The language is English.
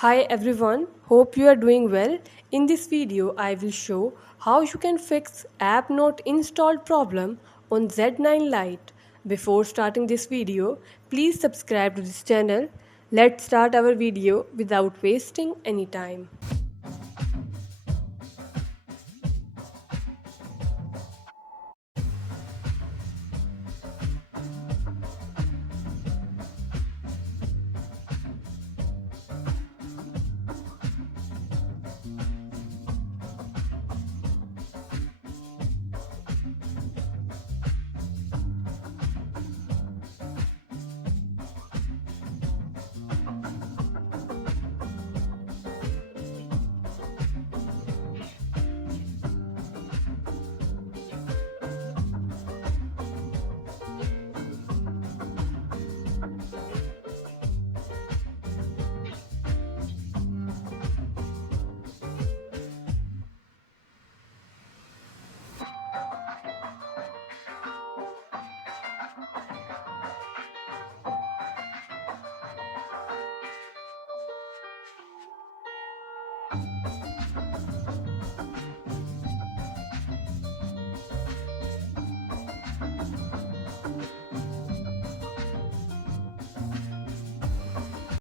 Hi everyone, hope you are doing well. In this video, I will show how you can fix app not installed problem on Z9 Lite. Before starting this video, please subscribe to this channel. Let's start our video without wasting any time.